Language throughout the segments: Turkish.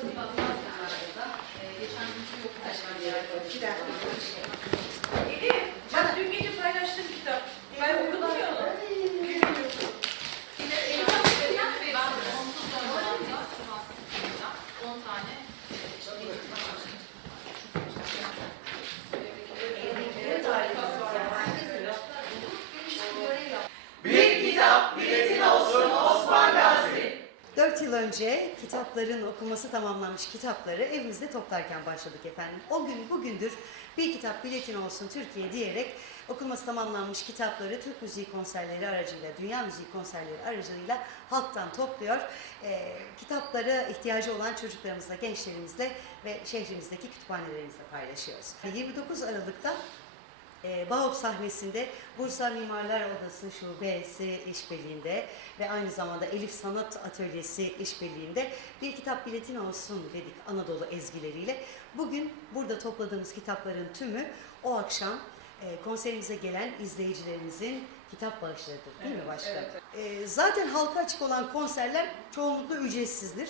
tabii biraz arada. Ee, geçen gün yok taşlar Elif, bak dün gece paylaştığım kitap. Ben okudum ya onu. Ben onsuz döndüğümde Sivas'ta 10 tane Bir kitap biletin olsun. 4 yıl önce kitapların okuması tamamlanmış kitapları evimizde toplarken başladık efendim. O gün bugündür bir kitap biletin olsun Türkiye diyerek okunması tamamlanmış kitapları Türk müziği konserleri aracıyla, dünya müziği konserleri aracılığıyla halktan topluyor. Ee, kitaplara ihtiyacı olan çocuklarımızla, gençlerimizle ve şehrimizdeki kütüphanelerimizle paylaşıyoruz. 29 Aralık'ta e, Bağop sahnesinde Bursa Mimarlar Odası Şubesi işbirliğinde ve aynı zamanda Elif Sanat Atölyesi işbirliğinde bir kitap biletin olsun dedik Anadolu ezgileriyle. Bugün burada topladığımız kitapların tümü o akşam e, konserimize gelen izleyicilerimizin kitap bağışlarıdır değil mi başkan? evet, E, zaten halka açık olan konserler çoğunlukla ücretsizdir.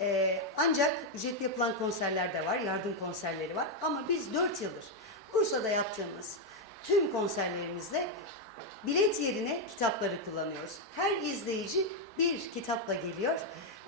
E, ancak ücretli yapılan konserler de var, yardım konserleri var. Ama biz 4 yıldır Bursa'da yaptığımız tüm konserlerimizde bilet yerine kitapları kullanıyoruz. Her izleyici bir kitapla geliyor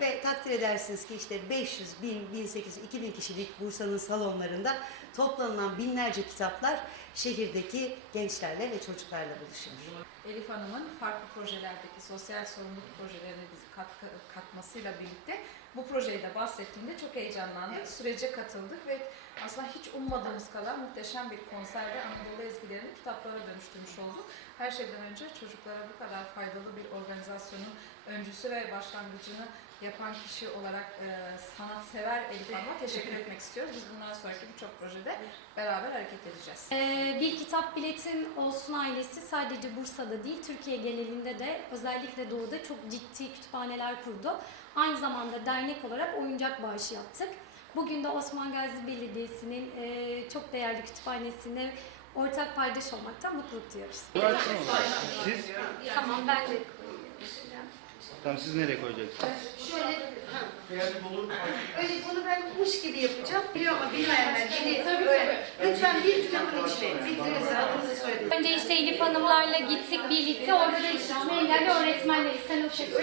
ve takdir edersiniz ki işte 500, 1000, 1800, 2000 kişilik Bursa'nın salonlarında toplanılan binlerce kitaplar şehirdeki gençlerle ve çocuklarla buluşuyor. Elif Hanım'ın farklı projelerdeki sosyal sorumluluk projelerine bizi katkı, katmasıyla birlikte bu projeyi de bahsettiğinde çok heyecanlandık. Sürece katıldık ve aslında hiç ummadığımız kadar muhteşem bir konserde Anadolu ezgilerini kitaplara dönüştürmüş olduk. Her şeyden önce çocuklara bu kadar faydalı bir organizasyonun öncüsü ve başlangıcını yapan kişi olarak e, sanatsever Elif Hanım'a teşekkür etmek istiyoruz. Biz bundan sonraki birçok projede beraber hareket edeceğiz. Ee, bir kitap biletin olsun ailesi sadece Bursa'da değil Türkiye genelinde de özellikle doğuda çok ciddi kütüphaneler kurdu. Aynı zamanda dernek olarak oyuncak bağışı yaptık. Bugün de Osman Gazi Belediyesi'nin e, çok değerli kütüphanesine ortak paydaş olmaktan mutluluk duyuyoruz. Siz, Tamam ben de tamam siz nereye koyacaksınız? Şöyle, öyle bunu ben kuş gibi yapacağım. Biliyor ama bilmeyenler yeni öyle. Lütfen bir kitabın içine fikrinizi, adınızı soyadınızı. Önce işte Elif Hanımlarla gittik birlikte orada da işte engelli o şekilde